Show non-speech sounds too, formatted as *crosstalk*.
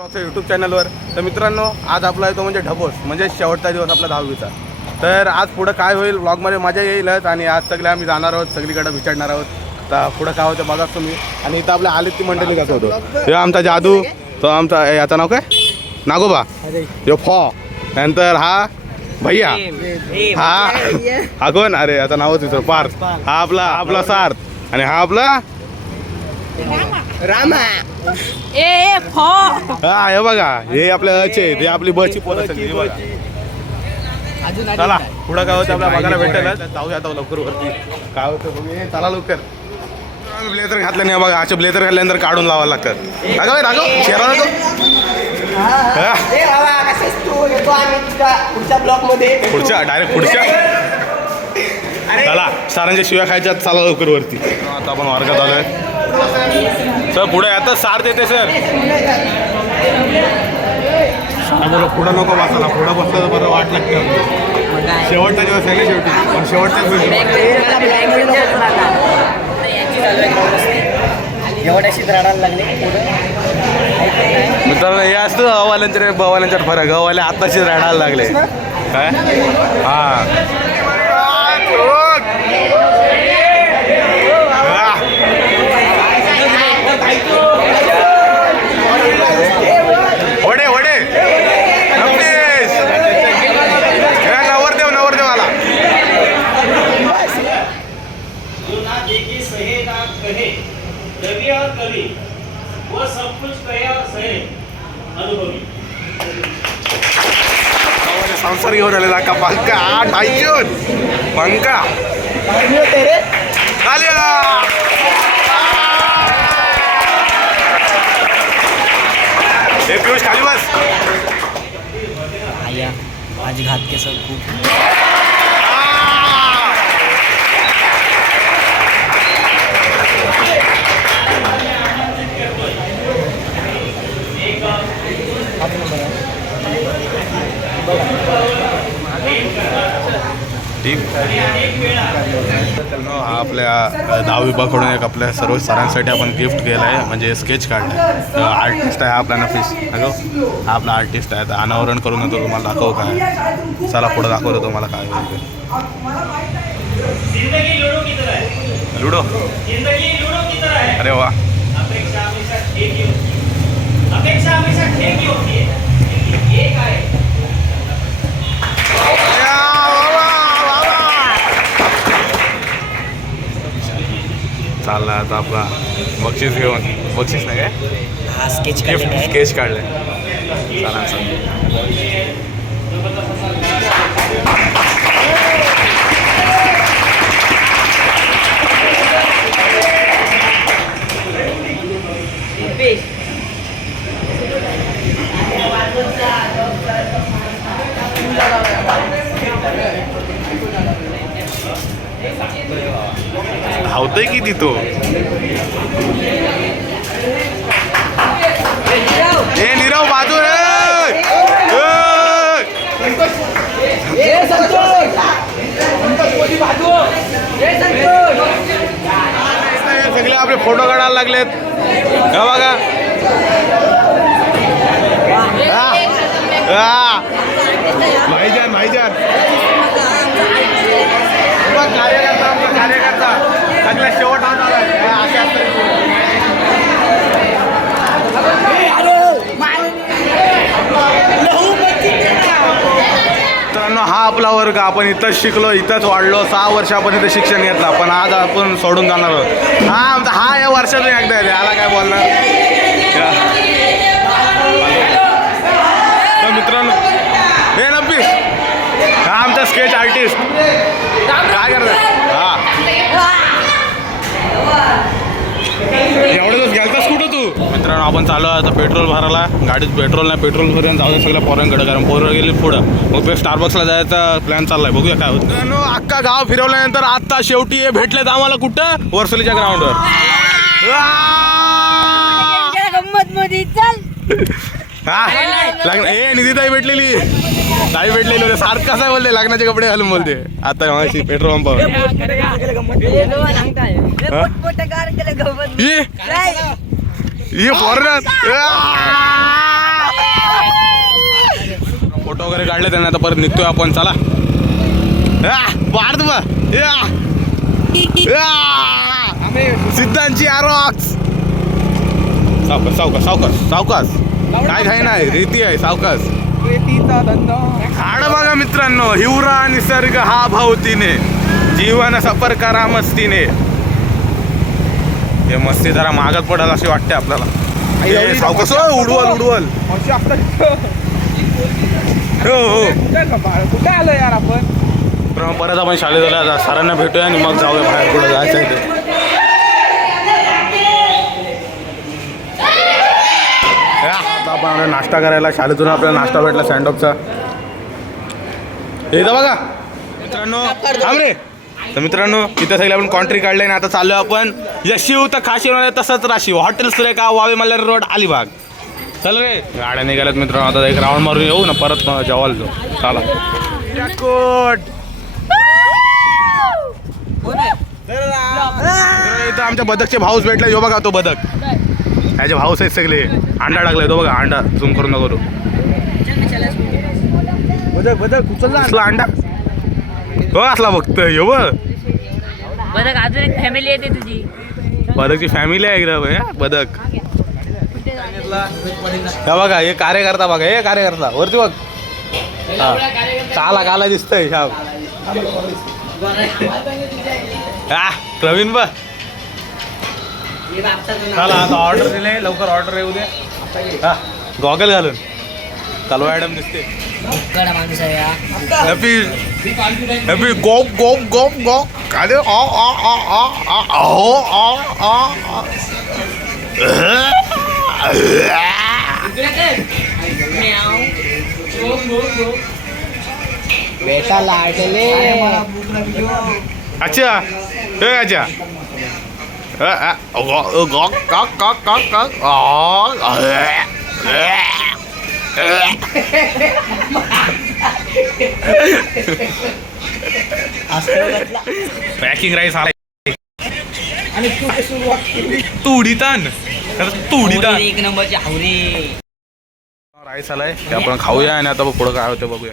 ब्लॉगच्या YouTube चॅनलवर तर मित्रांनो आज आपला येतो म्हणजे ढबोस म्हणजे शेवटचा दिवस आपला दहावीचा. तर आज पुढं काय होईल? ब्लॉगमध्ये मजा येईलच आणि आज सगळे आम्ही जाणार आहोत सगळीकडे विचारणार आहोत. तर पुढं काय होतं बघा तुम्ही. आणि इथं आपल्या आलीत ती मंडळी दाखवतो. हे आमचा जादू. तो आमचा याचं नाव काय? नागोबा. यो फॉ. नंतर हा भैया. हा. हा कोण? अरे आता नावच विचार पार्थ. हा आपला आपला सार्थ. आणि हा आपला? ए ए फो. हा हे बघा हे आपल्या अचे हे आपली बसची पोरं सगळी हे बघा. चला पुढं काय होतं आपल्याला बघायला भेटेल जाऊया आता लवकर वरती काय होतं बघू हे चला लवकर. ब्लेझर घातलं नाही बघा असे ब्लेझर घातल्यानंतर काढून लावावं लागतात. राघव हे. राघव चेहरा राघव हा, पुढच्या डायरेक्ट पुढच्या. चला सारांच्या शिव्या खायच्या चला लवकर वरती आता आपण वर्गात आलोय. सर पुढे आता सार देते सर. बरं पुढं नको बसायला पुढं बसलं तर बरं वाट लागते. शेवटचा दिवस आहे ना शेवटी? पण शेवटचा एवढ्याशी रडायला लागले मित्रांनो हे असतं हवाल्यांच्या रे बवाल्यांच्यात फरक. हवाले आताशीच रडायला लागले. काय? हा वडे वडे नमतेश. हे नवरदेव नवरदेव आला ना देखी सहे ना कहे कवि और कवि वो सब कुछ कहे और सहे अनुभवी. संसार घेऊन आलेला का पंका आठ ऐकून पंका आल्या हे पियुष खाली बस. आया माझी घात केस खूप. टीम. हा आपल्या दहा विभागाकडून एक आपल्या सर्व सरांसाठी आपण गिफ्ट केलं आहे म्हणजे स्केच काढलं आहे. आर्टिस्ट आहे आपला नफीस हॅलो हा आपला आर्टिस्ट आहे. तर अनावरण करून येतो तुम्हाला दाखवू काय चला पुढं दाखवतो तुम्हाला काय होईल लुडो? अरे वा. अपेक्षा हमेशा ठीक ही होती है अपेक्षा हमेशा ठीक ही होती है लेकिन एक आए चालला आता आपला बक्षीस घेऊन. बक्षीस नाही काय? हा स्केच गिफ्ट स्केच काढले सरांचं धावतोय तो. ए नीरव बाजू रे ए! सगळे आपले फोटो काढायला लागलेत. का बघा. भाईजान भाईजान कार्यकर्ता आपला कार्यकर्ता. बरं का आपण इथंच शिकलो इथंच वाढलो सहा वर्ष आपण इथं शिक्षण घेतलं पण आज आपण सोडून जाणार आहोत. हा आमचा हा या वर्षातून एकदा येते आला काय बोलणार? मित्रांनो हे नपीस हा आमचा स्केच आर्टिस्ट काय करतात हा एवढं दिवस गेलतास कुठं तू मित्रांनो आपण चालू आहे आता पेट्रोल भरायला गाडीत पेट्रोल नाही पेट्रोल भरून जाऊ दे सगळ्या पोरांकडे कारण पोरं गेली पुढं मग ते स्टारबक्सला जायचा प्लॅन चाललाय बघूया काय होतं अख्खा गाव फिरवल्यानंतर आता शेवटी हे भेटलेत आम्हाला कुठं वर्सोलीच्या ग्राउंडवर हा लग्न ए निधीताई भेटलेली ताई भेटलेली होते सारखं कसं बोलते लग्नाचे कपडे घालून बोलते आता माहिती पेट्रोल पंपावर फोटो वगैरे काढले त्यांना आता परत निघतोय आपण चला. भारत सिद्धांची आरोक्स सावकास सावकास सावकास सावकास काय काही नाही रीती आहे सावकास हाड बघा मित्रांनो हिवरा निसर्ग हा भावतीने जीवन सफर करा मस्तीने. हे मस्ती जरा मागत पडाल अशी वाटते आपल्याला. हे हो, उडवल उडवल. हो हो. कुठे आलो यार आपण? परत आपण शाळेत आलो आता सरांना भेटूया आणि मग जाऊया बाहेर कुठं जायचं आहे आपण नाश्ता करायला शाळेतून आपल्याला नाश्ता भेटला सँडऑफचा येतं बघा. मित्रांनो थांब रे. तर मित्रांनो इथं सगळे आपण कॉन्ट्री काढले आणि आता चाललो आपण यशिव तर खाशी तसंच राशीव हॉटेल सुरेखा वावे मल्हार रोड अलिबाग. चल रे. गाड्या निघाल्यात मित्रांनो आता एक राऊंड मारून येऊ ना परत मग जेवायला जाऊ चला. इथं आमच्या बदकचे भाऊस भेटले. यो बघा तो बदक. त्याचे भाऊस आहेत सगळे अंडा टाकलाय तो बघा अंडा झूम करून नको बदक बदक उचल अंडा. हो असला बघतोय यो बरं अजून एक फॅमिली येते तुझी. बदकची फॅमिली आहे इकडं बघ, हा, बदक. हा बघा हे कार्यकर्ता बघा हे कार्यकर्ता वरती बघ. हा. काला काला दिसतंय हा. प्रवीण बघ. चला आता ऑर्डर दिले लवकर ऑर्डर येऊ दे. हा गॉगल घालून. चालू मॅडम दिसते. माणूस आहे. हॅपी हॅपी गोप गोप गोप गोप अरे आ आ आ आ आ ओ आ आ आ बेटा लाडले अच्छा हे अच्छा अ, अ, गो- गो- गॉक गॉक गॉक गॉक आ, अ, *laughs* पॅकिंग राईस आला तुडीतान तुडीतान एक नंबरची हावरी राईस आलाय. ते आपण खाऊया आणि आता पुढं काय होतं बघूया.